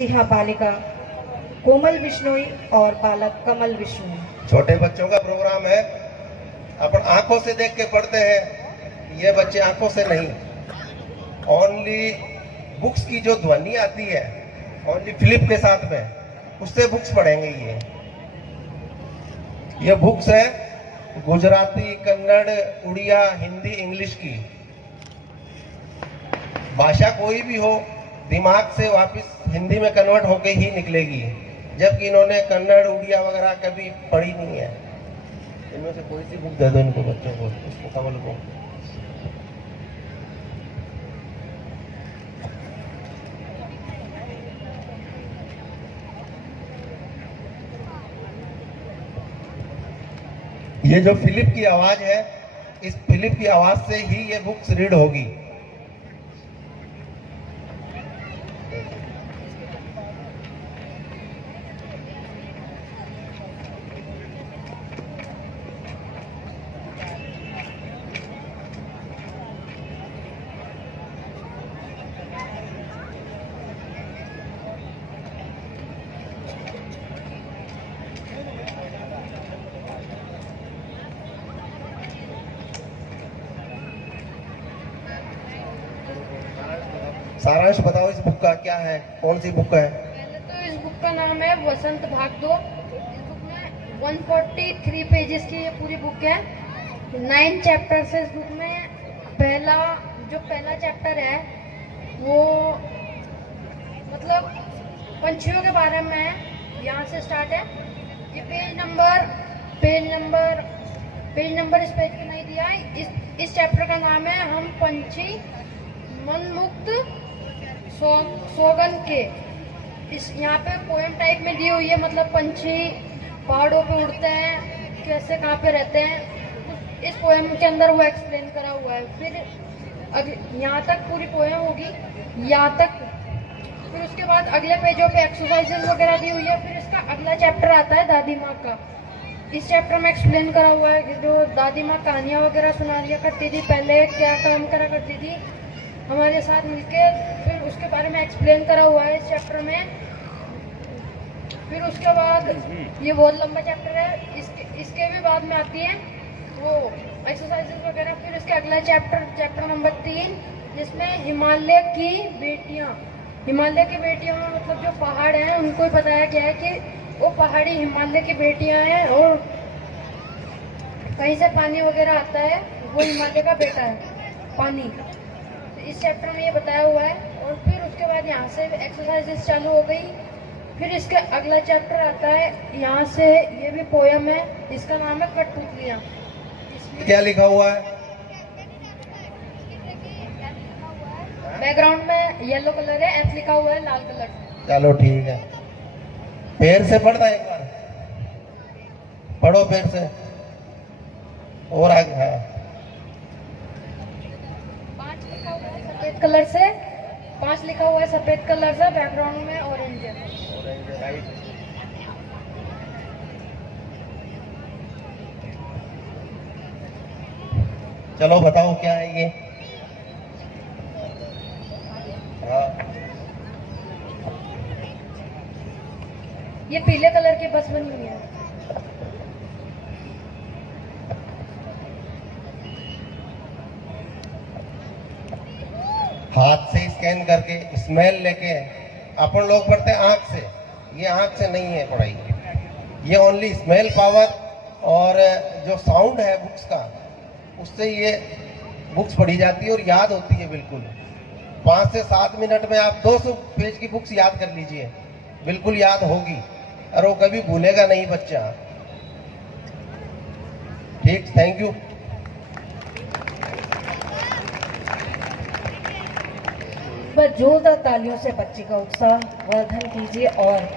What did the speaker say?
जी हाँ, बालिका कोमल विश्नोई और बालक कमल विश्नोई। छोटे बच्चों का प्रोग्राम है। अपन आंखों से देख के पढ़ते हैं, ये बच्चे आंखों से नहीं, ओनली बुक्स की जो ध्वनि आती है, ओनली फिलिप के साथ में, उससे बुक्स पढ़ेंगे। ये बुक्स है गुजराती, कन्नड़, उड़िया, हिंदी, इंग्लिश की। भाषा कोई भी हो, दिमाग से वापस हिंदी में कन्वर्ट होके ही निकलेगी, जबकि इन्होंने कन्नड़, उड़िया वगैरह कभी पढ़ी नहीं है। इनमें से कोई सी बुक दे दो इनको, बच्चों को, इसको, कमल को। ये जो फिलिप की आवाज है, इस फिलिप की आवाज से ही ये बुक्स रीड होगी। सारांश बताओ इस बुक का क्या है, कौन सी बुक है? पहले तो इस बुक का नाम है वसंत भाग 2। इस बुक में 143 पेजेस की ये पूरी बुक है। 9 चैप्टर्स है इस बुक में। पहला चैप्टर है वो मतलब पंछियों के बारे में है, यहाँ से स्टार्ट है। ये पेज नंबर इस पेज पे नहीं दिया है। इस चैप्टर का नाम है हम पंछी मनमुक्त सोगन के। इस यहाँ पे पोएम टाइप में दी हुई है, मतलब पंछी पहाड़ों पे उड़ते हैं, कैसे कहाँ पे रहते हैं, इस पोएम के अंदर वो एक्सप्लेन करा हुआ है। फिर यहाँ तक पूरी पोएम होगी, यहाँ तक। फिर उसके बाद अगले पेजों पे एक्सरसाइजेस वगैरह दी हुई है। फिर इसका अगला चैप्टर आता है दादी माँ का। इस चैप्टर में एक्सप्लेन करा हुआ है कि जो दादी माँ कहानियाँ वगैरह सुना दिया करती थी, पहले क्या काम करा करती थी हमारे साथ मिलके। फिर उसके बारे में एक्सप्लेन करा हुआ है इस चैप्टर में। फिर उसके बाद ये बहुत लंबा चैप्टर है, इसके भी बाद में आती है वो एक्सरसाइजेस वगैरह। फिर इसके अगला चैप्टर नंबर 3, जिसमें हिमालय की बेटियां में मतलब जो पहाड़ हैं उनको ही बताया गया है कि वो पहाड़ी हिमालय की बेटियां हैं, और कहीं से पानी वगैरह आता है, वो हिमालय का बेटा है पानी। इस चैप्टर में ये बताया हुआ है। और फिर उसके बाद यहाँ से एक्सरसाइजेस चालू हो गई। फिर इसका अगला चैप्टर आता है, यहाँ से ये भी पोयम है, इसका नाम है कठपुतलियाँ। क्या लिखा हुआ है? बैकग्राउंड में येलो कलर है, एफ लिखा हुआ है लाल कलर। चलो ठीक है, पैर से पढ़ना एक बार, पढ़ो पैर से और आगे। हाँ, 5 लिखा हुआ है सफेद कलर से, 5 लिखा हुआ है सफेद कलर से, बैकग्राउंड में ऑरेंज है। चलो बताओ क्या है ये? हाँ, ये पीले कलर की बस बनी हुई है। हाथ से स्कैन करके स्मेल लेके अपन लोग पढ़ते हैं आंख से। ये आंख से नहीं है पढ़ाई, ये ओनली स्मेल पावर और जो साउंड है बुक्स का, उससे ये बुक्स पढ़ी जाती है और याद होती है बिल्कुल। 5 से 7 मिनट में आप 200 पेज की बुक्स याद कर लीजिए, बिल्कुल याद होगी और वो कभी भूलेगा नहीं बच्चा। ठीक, थैंक यू। बस जोरदार तालियों से बच्ची का उत्साह वर्धन कीजिए और